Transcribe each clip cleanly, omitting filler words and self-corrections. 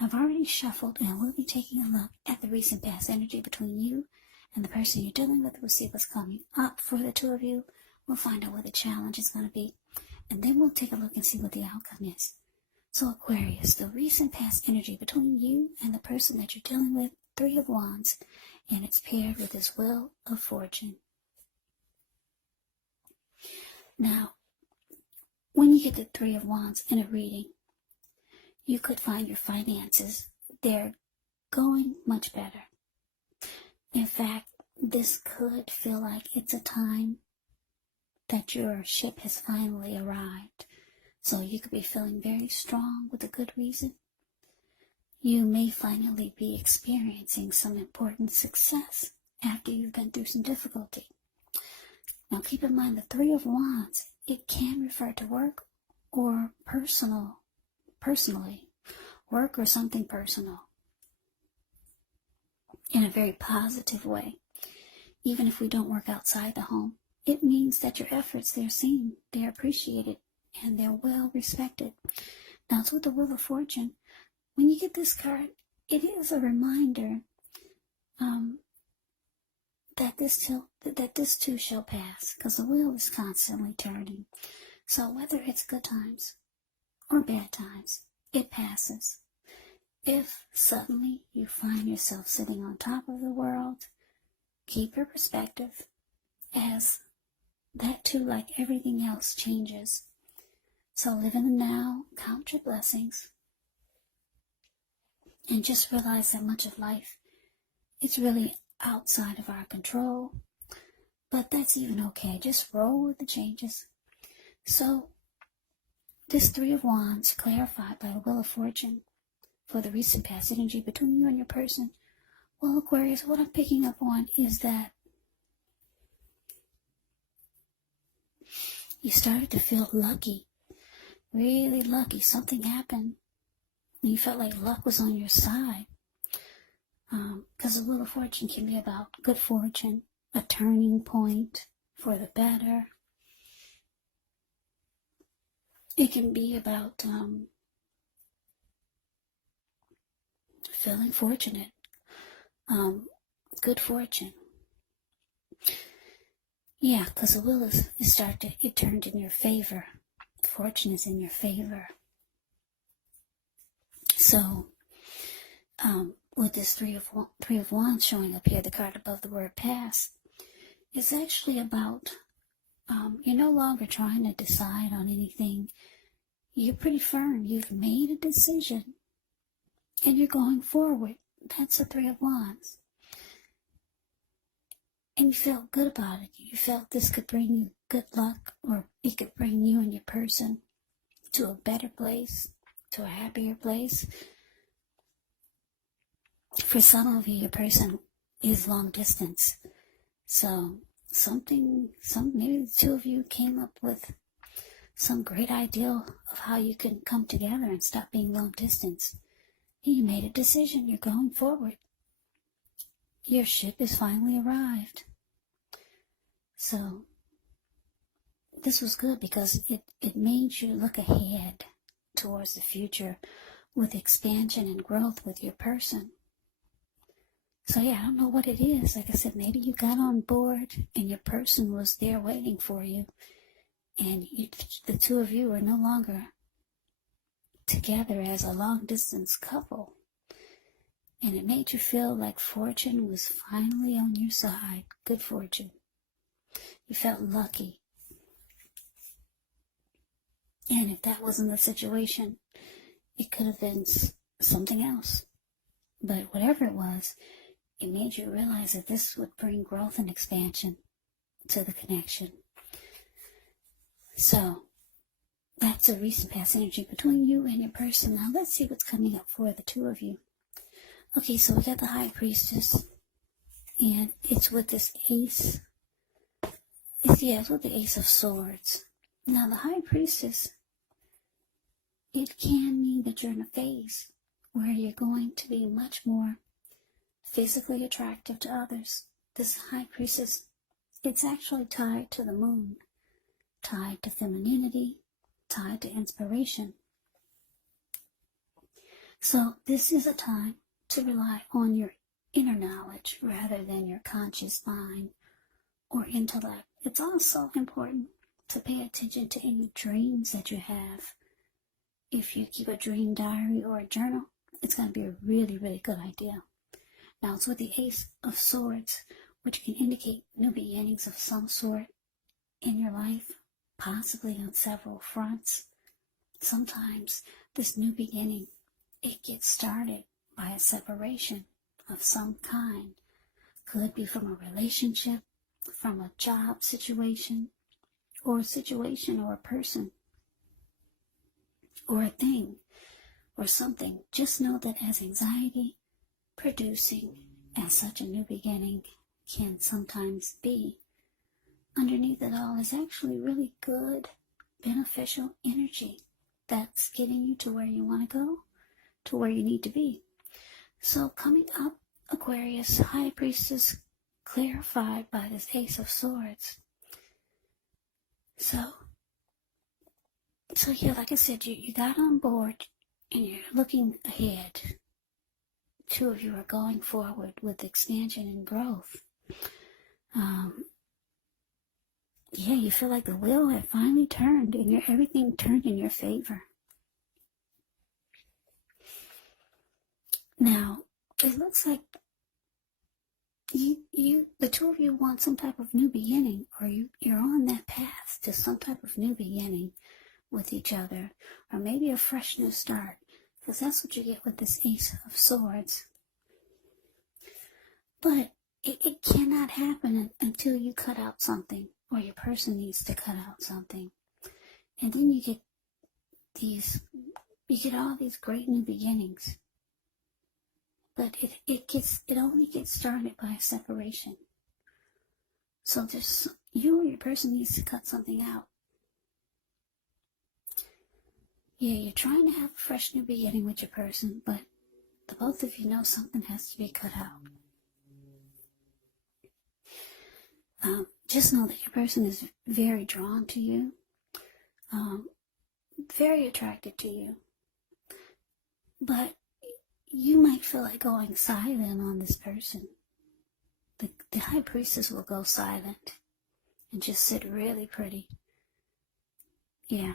I've already shuffled, and we'll be taking a look at the recent past energy between you and the person you're dealing with. We'll see what's coming up for the two of you. We'll find out what the challenge is going to be, and then we'll take a look and see what the outcome is. So Aquarius, the recent past energy between you and the person that you're dealing with, Three of Wands, and it's paired with this Wheel of Fortune. Now, when you get the Three of Wands in a reading, you could find your finances, they're going much better. In fact, this could feel like it's a time that your ship has finally arrived. So you could be feeling very strong with a good reason. You may finally be experiencing some important success after you've been through some difficulty. Now keep in mind the Three of Wands, it can refer to work or personally, work or something personal in a very positive way. Even if we don't work outside the home, it means that your efforts, they're seen, they're appreciated, and they're well respected. Now it's with the Wheel of Fortune. When you get this card, it is a reminder that this too shall pass, because the wheel is constantly turning. So whether it's good times or bad times, it passes. If suddenly you find yourself sitting on top of the world, keep your perspective, as that too, like everything else, changes. So live in the now, count your blessings, and just realize that much of life, it's really outside of our control, but that's even okay. Just roll with the changes. So this Three of Wands clarified by the Wheel of Fortune for the recent past energy between you and your person. Well, Aquarius, what I'm picking up on is that you started to feel lucky, really lucky. Something happened and you felt like luck was on your side. Because the Wheel of Fortune can be about good fortune, a turning point for the better. It can be about feeling fortunate, good fortune. Yeah, because the wheel it turned in your favor. Fortune is in your favor. So, with this Three of Wands showing up here, the card above the word pass, it's actually about, you're no longer trying to decide on anything. You're pretty firm. You've made a decision, and you're going forward. That's the Three of Wands. And you felt good about it. You felt this could bring you good luck, or it could bring you and your person to a better place, to a happier place. For some of you, your person is long distance. So maybe the two of you came up with some great ideal of how you can come together and stop being long distance. You made a decision. You're going forward. Your ship has finally arrived. So this was good because it made you look ahead towards the future with expansion and growth with your person. So yeah, I don't know what it is. Like I said, maybe you got on board and your person was there waiting for you. And the two of you are no longer together as a long-distance couple. And it made you feel like fortune was finally on your side. Good fortune. You felt lucky. And if that wasn't the situation, it could have been something else. But whatever it was, it made you realize that this would bring growth and expansion to the connection. So, that's a recent past energy between you and your person. Now let's see what's coming up for the two of you. Okay, so we got the High Priestess, and it's with this Ace. It's with the Ace of Swords. Now the High Priestess, it can mean that you're in a phase where you're going to be much more physically attractive to others. This High Priestess, it's actually tied to the moon, tied to femininity, tied to inspiration. So this is a time to rely on your inner knowledge rather than your conscious mind or intellect. It's also important to pay attention to any dreams that you have. If you keep a dream diary or a journal, it's going to be a really, really good idea. Now it's with the Ace of Swords, which can indicate new beginnings of some sort in your life, possibly on several fronts. Sometimes this new beginning, it gets started by a separation of some kind. Could be from a relationship, from a job situation, or a situation or a person, or a thing, or something. Just know that as anxiety producing as such a new beginning can sometimes be, underneath it all is actually really good, beneficial energy that's getting you to where you want to go, to where you need to be. So coming up, Aquarius, High Priestess, clarified by this Ace of Swords. So yeah, like I said, you got on board and you're looking ahead. Two of you are going forward with expansion and growth. Yeah, you feel like the wheel had finally turned and everything turned in your favor. Now, it looks like the two of you want some type of new beginning, or you're on that path to some type of new beginning with each other, or maybe a fresh new start, because that's what you get with this Ace of Swords. But it cannot happen until you cut out something, or your person needs to cut out something. And then you get all these great new beginnings. But it only gets started by a separation. So you or your person needs to cut something out. Yeah, you're trying to have a fresh new beginning with your person, but the both of you know something has to be cut out. Just know that your person is very drawn to you, very attracted to you, but you might feel like going silent on this person. The High Priestess will go silent and just sit really pretty. Yeah,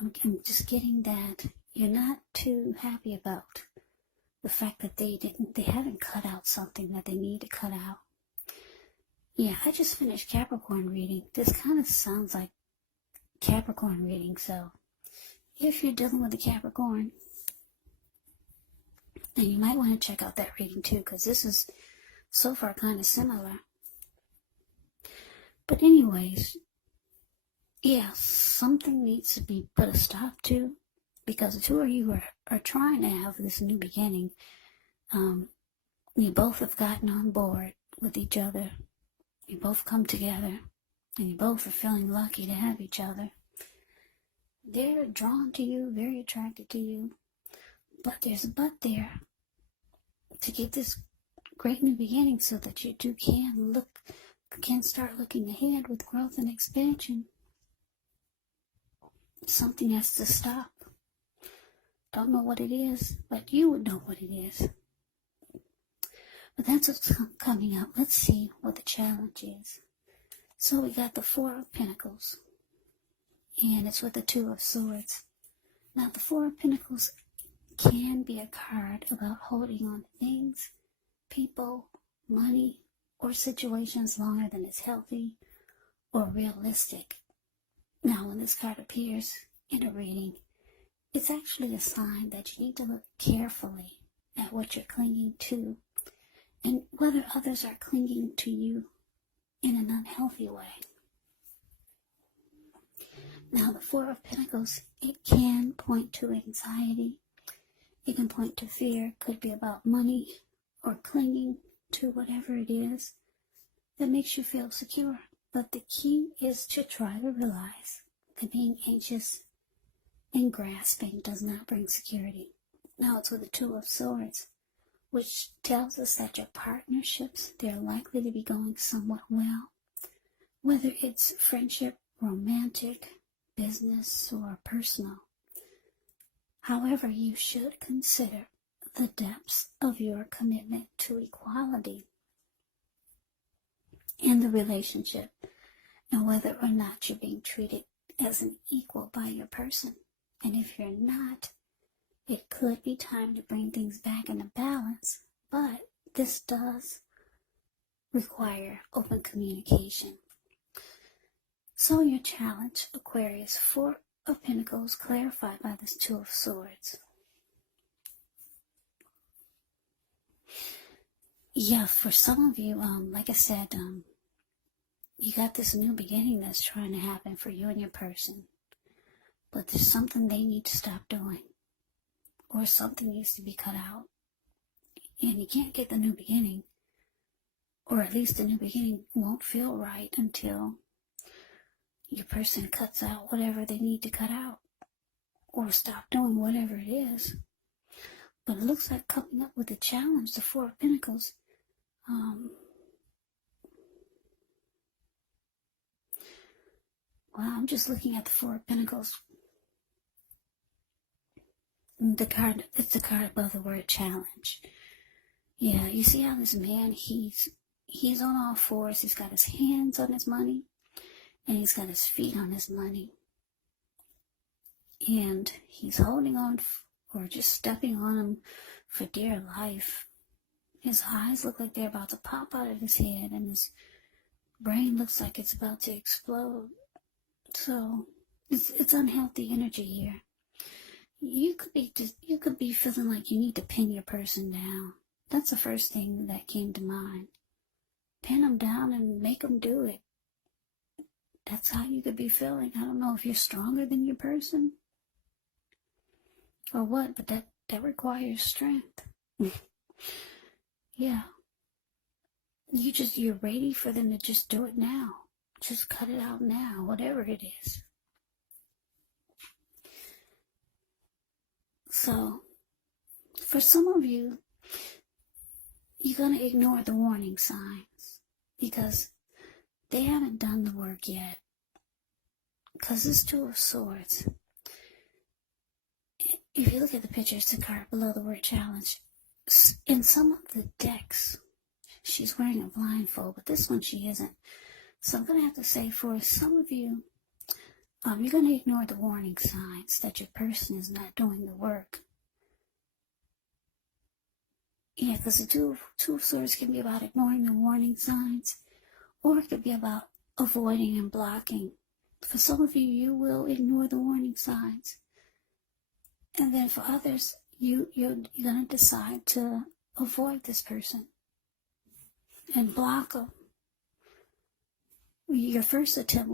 I'm just getting that you're not too happy about the fact that they haven't cut out something that they need to cut out. Yeah, I just finished Capricorn reading. This kind of sounds like Capricorn reading, so if you're dealing with a Capricorn, then you might want to check out that reading too, because this is so far kind of similar. But anyways, yeah, something needs to be put a stop to, because the two of you are trying to have this new beginning. You both have gotten on board with each other. You both come together, and you both are feeling lucky to have each other. They're drawn to you, very attracted to you, but there's a but there to get this great new beginning so that you two can start looking ahead with growth and expansion. Something has to stop. Don't know what it is, but you would know what it is. But that's what's coming up. Let's see what the challenge is. So we got the Four of Pentacles, and it's with the Two of Swords. Now the Four of Pentacles can be a card about holding on to things, people, money, or situations longer than it's healthy or realistic. Now when this card appears in a reading, it's actually a sign that you need to look carefully at what you're clinging to and whether others are clinging to you in an unhealthy way. Now the Four of Pentacles, it can point to anxiety. It can point to fear. It could be about money or clinging to whatever it is that makes you feel secure. But the key is to try to realize that being anxious and grasping does not bring security. Now it's with the Two of Swords, which tells us that your partnerships, they're likely to be going somewhat well. Whether it's friendship, romantic, business, or personal. However, you should consider the depths of your commitment to equality in the relationship and whether or not you're being treated as an equal by your person. And if you're not, it could be time to bring things back into balance, but this does require open communication. So your challenge, Aquarius, 4 of Pentacles clarified by this 2 of Swords. Yeah, for some of you, like I said, you got this new beginning that's trying to happen for you and your person. But there's something they need to stop doing. Or something needs to be cut out. And you can't get the new beginning. Or at least the new beginning won't feel right until your person cuts out whatever they need to cut out. Or stop doing whatever it is. But it looks like coming up with a challenge, the 4 of Pentacles. Well, I'm just looking at the 4 of Pentacles. The card, it's the card above the word challenge. Yeah, you see how this man, he's on all fours. He's got his hands on his money, and he's got his feet on his money. And he's holding on, or just stepping on him for dear life. His eyes look like they're about to pop out of his head, and his brain looks like it's about to explode. So, it's unhealthy energy here. You could be feeling like you need to pin your person down. That's the first thing that came to mind. Pin them down and make them do it. That's how you could be feeling. I don't know if you're stronger than your person or what, but that requires strength. Yeah. You're ready for them to just do it now. Just cut it out now, whatever it is. So, for some of you, you're going to ignore the warning signs because they haven't done the work yet. Because this 2 of Swords, if you look at the picture, it's the card below the word challenge. In some of the decks, she's wearing a blindfold, but this one she isn't. So I'm going to have to say for some of you, you're going to ignore the warning signs that your person is not doing the work. Yeah, because the two of Swords can be about ignoring the warning signs, or it could be about avoiding and blocking. For some of you, you will ignore the warning signs. And then for others, you're going to decide to avoid this person and block them. Your first attempt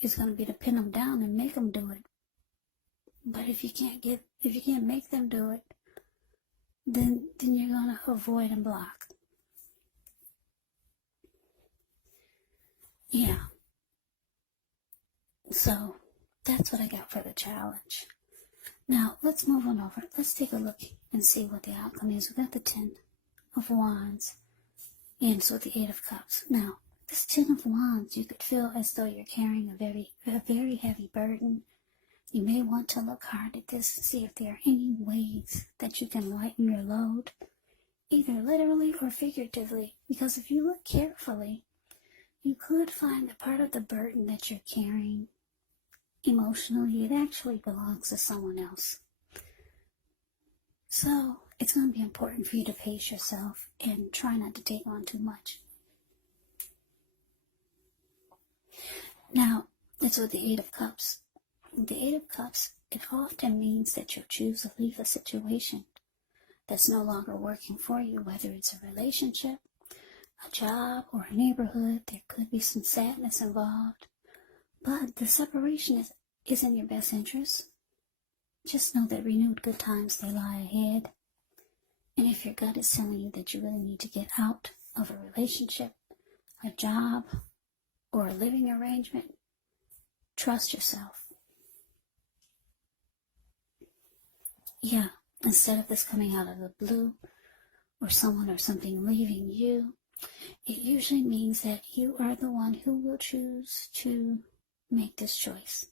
is going to be to pin them down and make them do it. But if you can't make them do it, then you're going to avoid and block. Yeah. So that's what I got for the challenge. Now let's move on over. Let's take a look and see what the outcome is. We got the 10 of Wands and so the 8 of Cups. Now, this 10 of Wands, you could feel as though you're carrying a very heavy burden. You may want to look hard at this and see if there are any ways that you can lighten your load, either literally or figuratively, because if you look carefully, you could find that part of the burden that you're carrying emotionally, it actually belongs to someone else. So, it's going to be important for you to pace yourself and try not to take on too much. Now, that's with the 8 of Cups. The 8 of Cups, it often means that you'll choose to leave a situation that's no longer working for you, whether it's a relationship, a job, or a neighborhood. There could be some sadness involved. But the separation is in your best interest. Just know that renewed good times, they lie ahead. And if your gut is telling you that you really need to get out of a relationship, a job, or a living arrangement, trust yourself. Yeah, instead of this coming out of the blue, or someone or something leaving you, it usually means that you are the one who will choose to make this choice.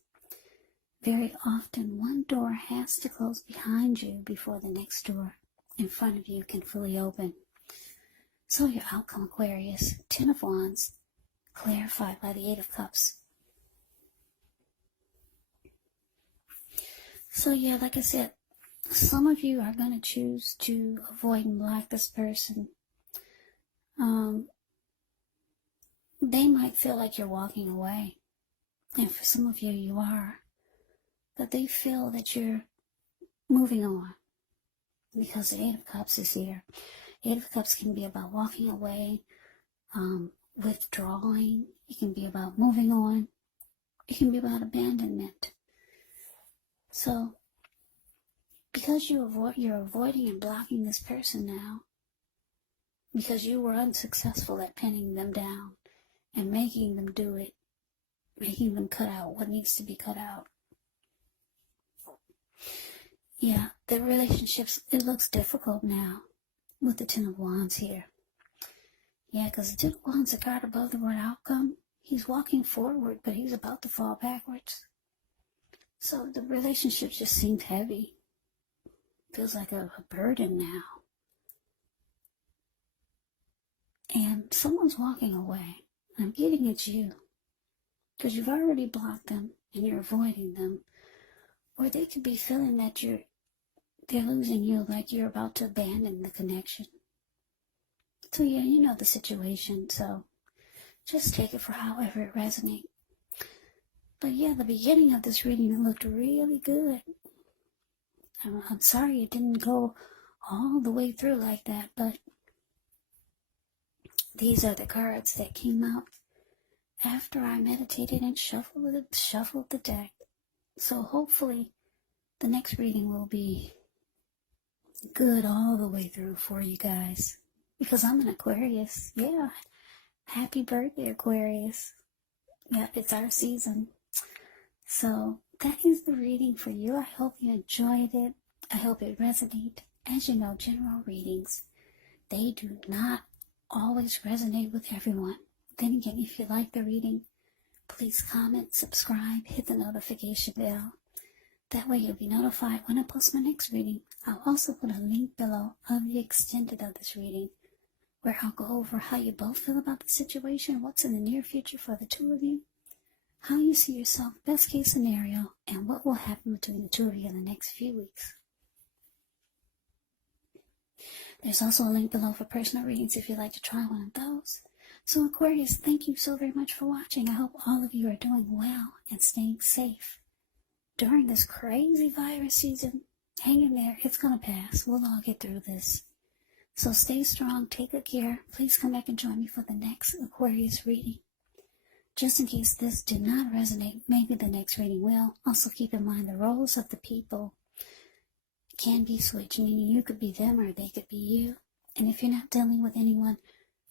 very often one door has to close behind you before the next door in front of you can fully open. So your outcome, Aquarius, 10 of Wands, clarified by the 8 of Cups. So yeah, like I said, some of you are going to choose to avoid and block this person. They might feel like you're walking away. And for some of you, you are. But they feel that you're moving on. Because the 8 of Cups is here. 8 of Cups can be about walking away, withdrawing. It can be about moving on. It can be about abandonment. So, because you're avoiding and blocking this person now, because you were unsuccessful at pinning them down and making them do it, making them cut out what needs to be cut out. Yeah, the relationships, it looks difficult now with the 10 of Wands here. Yeah, because the 10 of Wands, the card above the word outcome, he's walking forward, but he's about to fall backwards. So the relationship just seemed heavy. Feels like a burden now. And someone's walking away. I'm getting at you. Because you've already blocked them and you're avoiding them. Or they could be feeling that they're losing you, like you're about to abandon the connection. So yeah, you know the situation, so just take it for however it resonates. But yeah, the beginning of this reading looked really good. I'm sorry it didn't go all the way through like that, but these are the cards that came out after I meditated and shuffled the deck. So hopefully the next reading will be good all the way through for you guys. Because I'm an Aquarius. Yeah. Happy birthday, Aquarius. Yeah, it's our season. So that is the reading for you. I hope you enjoyed it. I hope it resonated. As you know, general readings, they do not always resonate with everyone. Then again, if you like the reading, please comment, subscribe, hit the notification bell. That way you'll be notified when I post my next reading. I'll also put a link below of the extended of this reading, where I'll go over how you both feel about the situation, what's in the near future for the two of you, how you see yourself, best case scenario, and what will happen between the two of you in the next few weeks. There's also a link below for personal readings if you'd like to try one of those. So Aquarius, thank you so very much for watching. I hope all of you are doing well and staying safe during this crazy virus season. Hang in there. It's going to pass. We'll all get through this. So stay strong. Take good care. Please come back and join me for the next Aquarius reading. Just in case this did not resonate, maybe the next reading will. Also keep in mind the roles of the people can be switched, meaning you could be them or they could be you. And if you're not dealing with anyone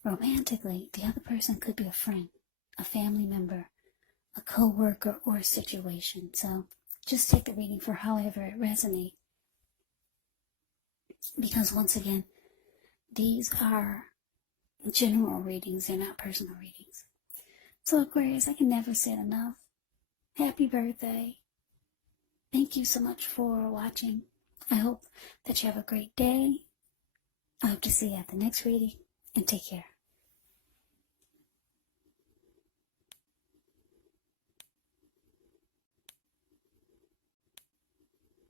romantically, the other person could be a friend, a family member, a co-worker, or a situation. So just take the reading for however it resonates. Because once again, these are general readings, they're not personal readings. So Aquarius, I can never say it enough. Happy birthday. Thank you so much for watching. I hope that you have a great day. I hope to see you at the next reading, and take care.